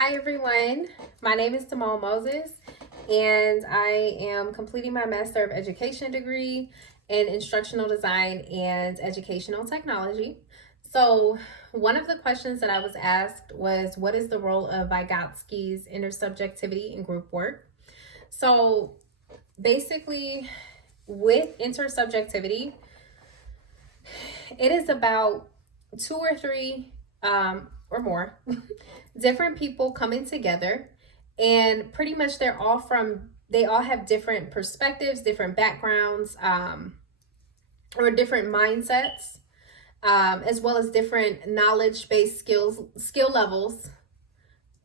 Hi everyone, my name is Simone Moses and I am completing my Master of Education degree in Instructional Design and Educational Technology. So one of the questions that I was asked was, what is the role of Vygotsky's intersubjectivity in group work? So basically with intersubjectivity, it is about two or three or more different people coming together, and pretty much they all have different perspectives, different backgrounds, or different mindsets, as well as different knowledge based skill levels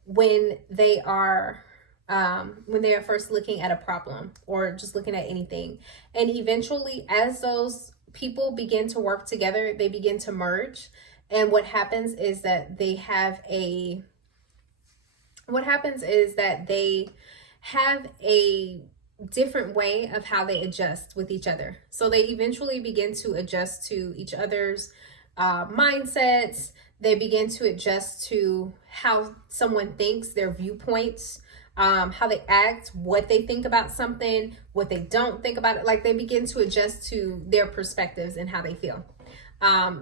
when they are first looking at a problem or just looking at anything. And eventually, as those people begin to work together, they begin to merge. And what happens is that they have a different way of how they adjust with each other. So they eventually begin to adjust to each other's mindsets. They begin to adjust to how someone thinks, their viewpoints, how they act, what they think about something, what they don't think about it. Like, they begin to adjust to their perspectives and how they feel.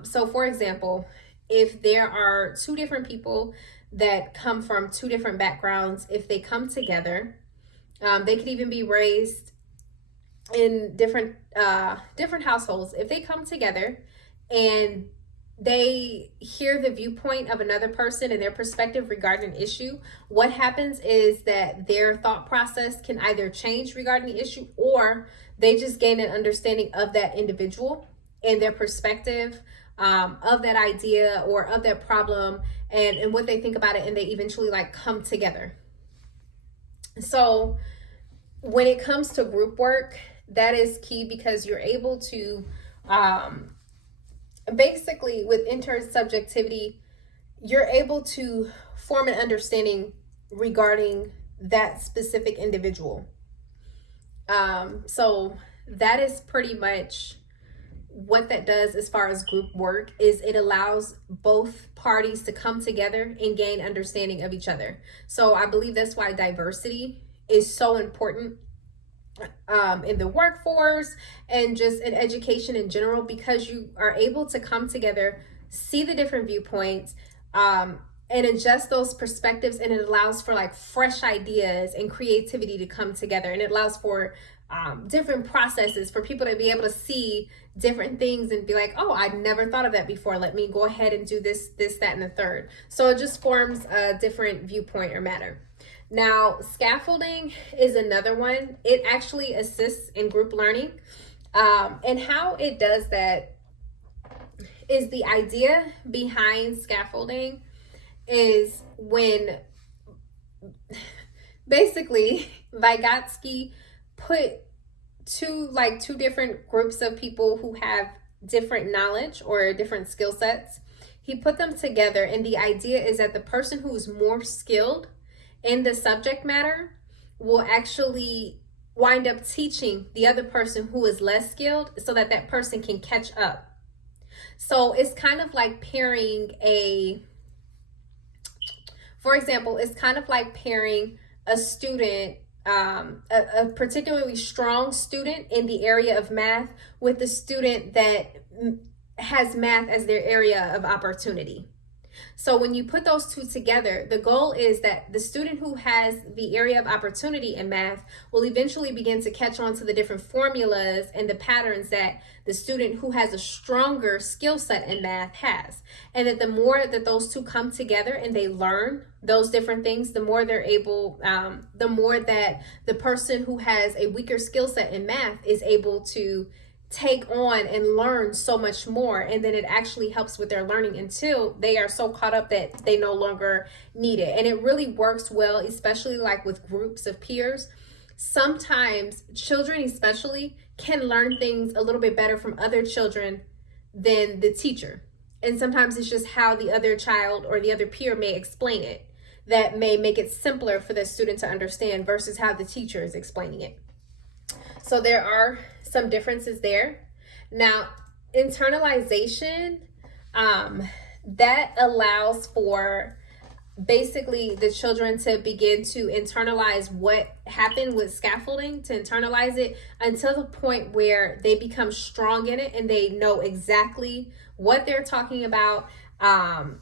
So, for example, if there are two different people that come from two different backgrounds, if they come together, they could even be raised in different households. If they come together and they hear the viewpoint of another person and their perspective regarding an issue, what happens is that their thought process can either change regarding the issue, or they just gain an understanding of that individual and their perspective of that idea or of that problem, and what they think about it, and they eventually come together. So when it comes to group work, that is key, because you're able to basically, with intersubjectivity, you're able to form an understanding regarding that specific individual. So that is pretty much what that does as far as group work. Is it allows both parties to come together and gain understanding of each other. So I believe that's why diversity is so important in the workforce and just in education in general, because you are able to come together, see the different viewpoints, and adjust those perspectives, and it allows for fresh ideas and creativity to come together, and it allows for different processes for people to be able to see different things and be like, oh, I never thought of that before, let me go ahead and do this, that, and the third. So it just forms a different viewpoint or matter. Now, scaffolding is another one. It actually assists in group learning. And how it does that is, the idea behind scaffolding is when basically Vygotsky put two different groups of people who have different knowledge or different skill sets. He put them together, and the idea is that the person who is more skilled in the subject matter will actually wind up teaching the other person who is less skilled, so that that person can catch up. So it's kind of like for example, it's kind of like pairing a student, a particularly strong student in the area of math, with a student that has math as their area of opportunity. So when you put those two together, the goal is that the student who has the area of opportunity in math will eventually begin to catch on to the different formulas and the patterns that the student who has a stronger skill set in math has. And that the more that those two come together and they learn those different things, the more they're able, the more that the person who has a weaker skill set in math is able to take on and learn so much more, and then it actually helps with their learning until they are so caught up that they no longer need it. And it really works well, especially with groups of peers. Sometimes children especially can learn things a little bit better from other children than the teacher, and sometimes it's just how the other child or the other peer may explain it that may make it simpler for the student to understand versus how the teacher is explaining it. So there are some differences there. Now, internalization, that allows for basically the children to begin to internalize what happened with scaffolding, to internalize it until the point where they become strong in it and they know exactly what they're talking about, and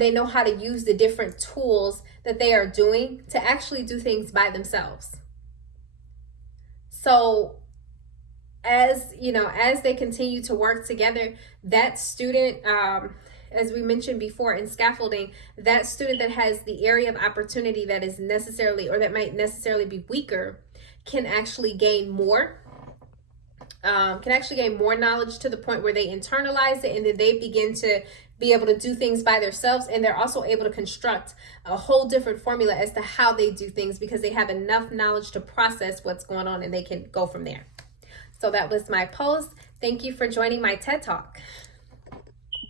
they know how to use the different tools that they are doing to actually do things by themselves. So as they continue to work together, that student, as we mentioned before in scaffolding, that student that has the area of opportunity that is necessarily, or that might necessarily be weaker, can actually gain more. Knowledge to the point where they internalize it, and then they begin to be able to do things by themselves, and they're also able to construct a whole different formula as to how they do things because they have enough knowledge to process what's going on, and they can go from there. So that was my post. Thank you for joining my TED Talk.